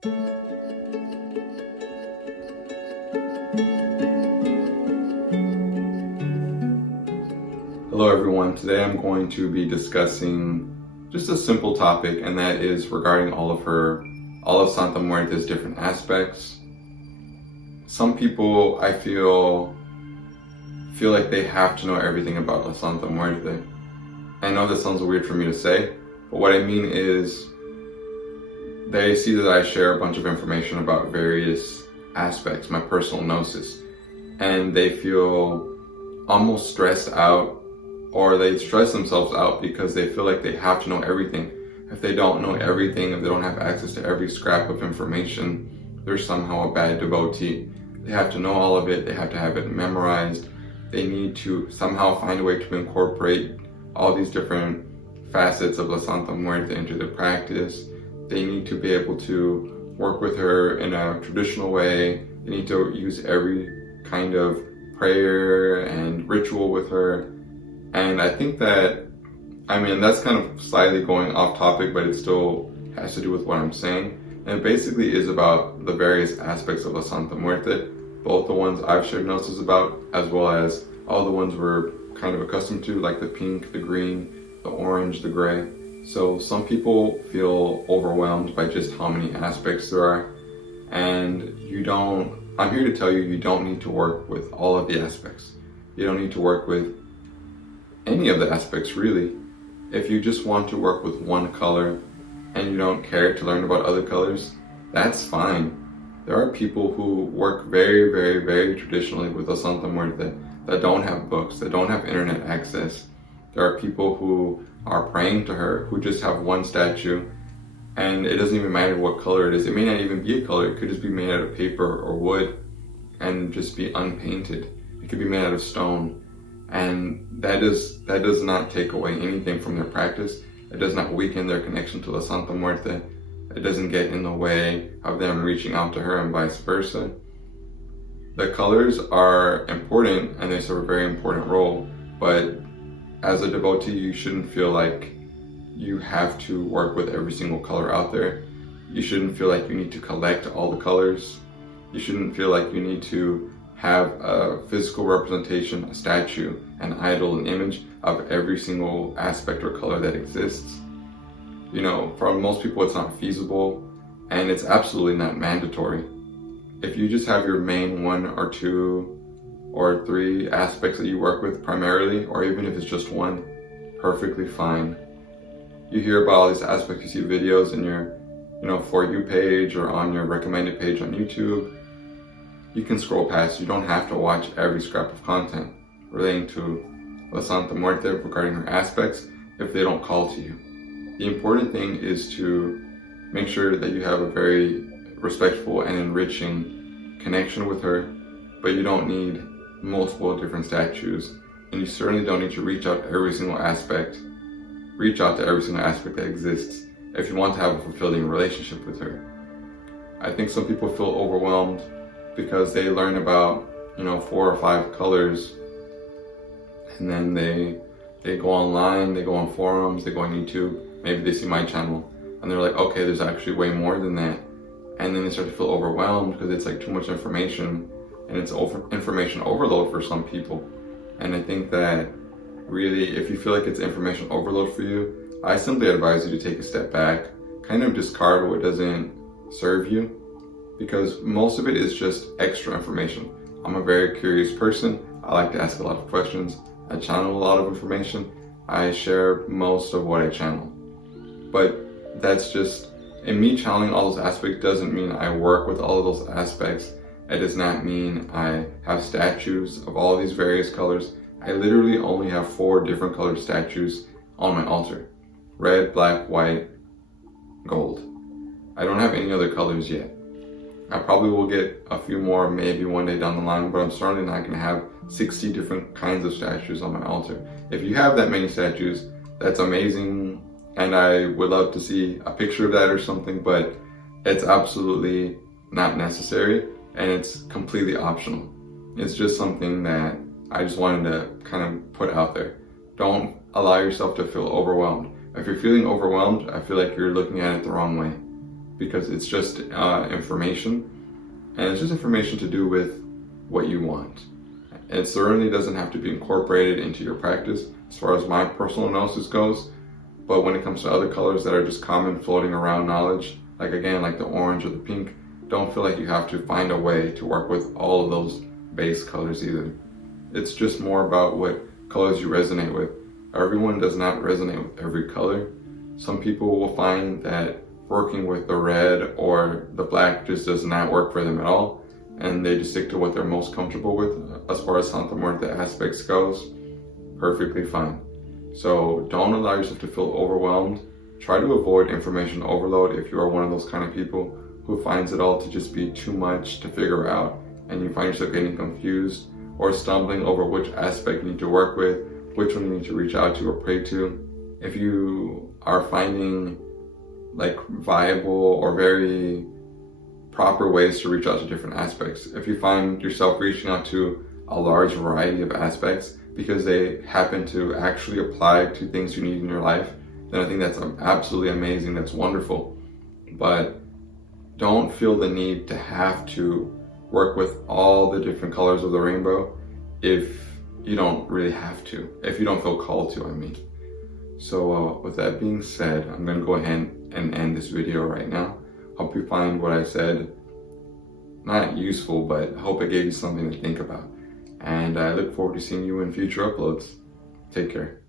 Hello everyone, today I'm going to be discussing just a simple topic, and that is regarding all of Santa Muerte's different aspects. Some people, I feel like they have to know everything about La Santa Muerte. I know this sounds weird for me to say, but what I mean is they see that I share a bunch of information about various aspects, my personal gnosis, and they feel almost stressed out, or they stress themselves out because they feel like they have to know everything. If they don't know everything, if they don't have access to every scrap of information, they're somehow a bad devotee. They have to know all of it, they have to have it memorized, they need to somehow find a way to incorporate all these different facets of La Santa Muerte into their practice. They need to be able to work with her in a traditional way. They need to use every kind of prayer and ritual with her. And I think that, that's kind of slightly going off topic, but it still has to do with what I'm saying. And it basically is about the various aspects of La Santa Muerte, both the ones I've shared gnosis about, as well as all the ones we're kind of accustomed to, like the pink, the green, the orange, the gray. So some people feel overwhelmed by just how many aspects there are. And I'm here to tell you, you don't need to work with all of the aspects. You don't need to work with any of the aspects, really. If you just want to work with one color and you don't care to learn about other colors, that's fine. There are people who work very, very, very traditionally with La Santa Muerte that don't have books, that don't have internet access. There are people who are praying to her who just have one statue, and it doesn't even matter what color it is. It may not even be a color. It could just be made out of paper or wood and just be unpainted. It could be made out of stone. And that does not take away anything from their practice. It does not weaken their connection to La Santa Muerte. It doesn't get in the way of them reaching out to her and vice versa. The colors are important and they serve a very important role, but as a devotee, you shouldn't feel like you have to work with every single color out there. You shouldn't feel like you need to collect all the colors. You shouldn't feel like you need to have a physical representation, a statue, an idol, an image of every single aspect or color that exists. For most people it's not feasible, and it's absolutely not mandatory. If you just have your main one or two or three aspects that you work with primarily, or even if it's just one, perfectly fine. You hear about all these aspects, you see videos in your For You page or on your recommended page on YouTube. You can scroll past. You don't have to watch every scrap of content relating to La Santa Muerte regarding her aspects if they don't call to you. The important thing is to make sure that you have a very respectful and enriching connection with her, but you don't need multiple different statues, and you certainly don't need to reach out to every single aspect that exists if you want to have a fulfilling relationship with her. I think some people feel overwhelmed because they learn about 4 or 5 colors, and then they go online, they go on forums, they go on YouTube, maybe they see my channel, and they're like, okay, there's actually way more than that. And then they start to feel overwhelmed because it's like too much information, and it's information overload for some people. And I think that really, if you feel like it's information overload for you, I simply advise you to take a step back, kind of discard what doesn't serve you, because most of it is just extra information. I'm a very curious person. I like to ask a lot of questions. I channel a lot of information. I share most of what I channel. But that's just, and me channeling all those aspects doesn't mean I work with all of those aspects. It does not mean I have statues of all these various colors. I literally only have 4 different colored statues on my altar. Red, black, white, gold. I don't have any other colors yet. I probably will get a few more maybe one day down the line, but I'm certainly not going to have 60 different kinds of statues on my altar. If you have that many statues, that's amazing, and I would love to see a picture of that or something, but it's absolutely not necessary, and it's completely optional. It's just something that I just wanted to kind of put out there. Don't allow yourself to feel overwhelmed. If you're feeling overwhelmed, I feel like you're looking at it the wrong way. because it's just information, and it's just information to do with what you want. It certainly doesn't have to be incorporated into your practice as far as my personal analysis goes, but when it comes to other colors that are just common floating around knowledge, like again, like the orange or the pink, don't feel like you have to find a way to work with all of those base colors either. It's just more about what colors you resonate with. Everyone does not resonate with every color. Some people will find that working with the red or the black just does not work for them at all, and they just stick to what they're most comfortable with as far as Santa Muerte aspects goes. Perfectly fine. So don't allow yourself to feel overwhelmed. Try to avoid information overload if you are one of those kind of people who finds it all to just be too much to figure out, and you find yourself getting confused or stumbling over which aspect you need to work with, which one you need to reach out to or pray to. If you are finding like viable or very proper ways to reach out to different aspects, if you find yourself reaching out to a large variety of aspects because they happen to actually apply to things you need in your life, then I think that's absolutely amazing. That's wonderful. But don't feel the need to have to work with all the different colors of the rainbow if you don't really have to, if you don't feel called to, I mean. So with that being said, I'm going to go ahead and end this video right now. Hope you find what I said not useful, but I hope it gave you something to think about. And I look forward to seeing you in future uploads. Take care.